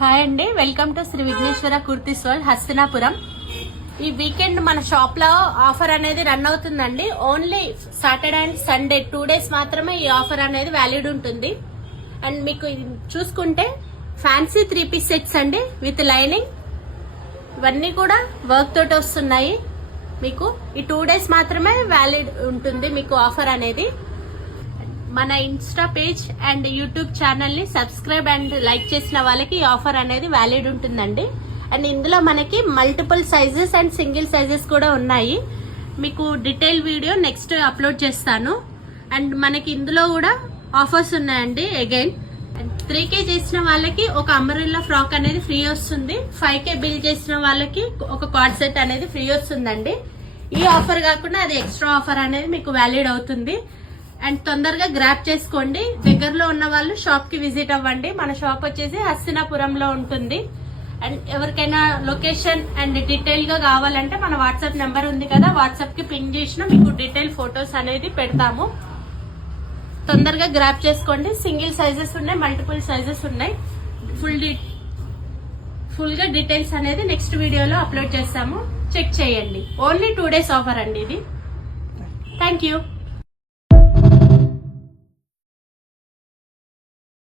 Hi అండి, welcome to Sri Vighneshwara Kurtis world Hastinapuram. ఈ weekend మన షాప్ లో ఆఫర్ అనేది రన్ అవుతుందండి. Only Saturday and Sunday 2 days మాత్రమే ఈ ఆఫర్ అనేది వ్యాలిడ్ ఉంటుంది. అండ్ మీకు ఇది చూసుకుంటే ఫ్యాన్సీ 3-piece సెట్స్ అండి విత్ లైనింగ్, ఇవన్నీ కూడా వర్క్ తోటి వస్తున్నాయి. మీకు ఈ 2 days మాత్రమే వ్యాలిడ్ ఉంటుంది మీకు ఆఫర్ అనేది. మన Insta page and YouTube channel ని సబ్స్క్రైబ్ అండ్ లైక్ చేసిన వాళ్ళకి ఈ ఆఫర్ అనేది వ్యాలిడ్ ఉంటుందండి. అండ్ ఇందులో మనకి multiple sizes and single sizes కూడా ఉన్నాయి. మీకు డీటెయిల్ వీడియో నెక్స్ట్ అప్లోడ్ చేస్తాను. అండ్ మనకి ఇందులో కూడా ఆఫర్స్ ఉన్నాయండి. అగైన్ 3K చేసిన వాళ్ళకి ఒక అంబ్రెల్లా ఫ్రాక్ అనేది ఫ్రీ వస్తుంది. 5K బిల్ చేసిన వాళ్ళకి ఒక కార్డ్ సెట్ అనేది ఫ్రీ వస్తుందండి. ఈ ఆఫర్ కాకుండా అది ఎక్స్ట్రా ఆఫర్ అనేది మీకు వ్యాలిడ్ అవుతుంది. అండ్ తొందరగా గ్రాప్ చేసుకోండి. దగ్గరలో ఉన్న వాళ్ళు షాప్ కి విజిట్ అవ్వండి. మన షాప్ వచ్చేసి హస్తినాపురంలో ఉంటుంది. అండ్ ఎవరికైనా లొకేషన్ అండ్ డీటెయిల్ గా కావాలంటే మన వాట్సాప్ నెంబర్ ఉంది కదా, వాట్సాప్ కి పింగ్ చేసిన మీకు డీటెయిల్ ఫొటోస్ అనేది పెడతాము. తొందరగా గ్రాప్ చేసుకోండి. సింగిల్ సైజెస్ ఉన్నాయి, మల్టిపుల్ సైజెస్ ఉన్నాయి. ఫుల్ గా డీటెయిల్స్ అనేది నెక్స్ట్ వీడియోలో అప్లోడ్ చేస్తాము. చెక్ చేయండి. ఓన్లీ 2 days ఆఫర్ అండి ఇది. Thank you.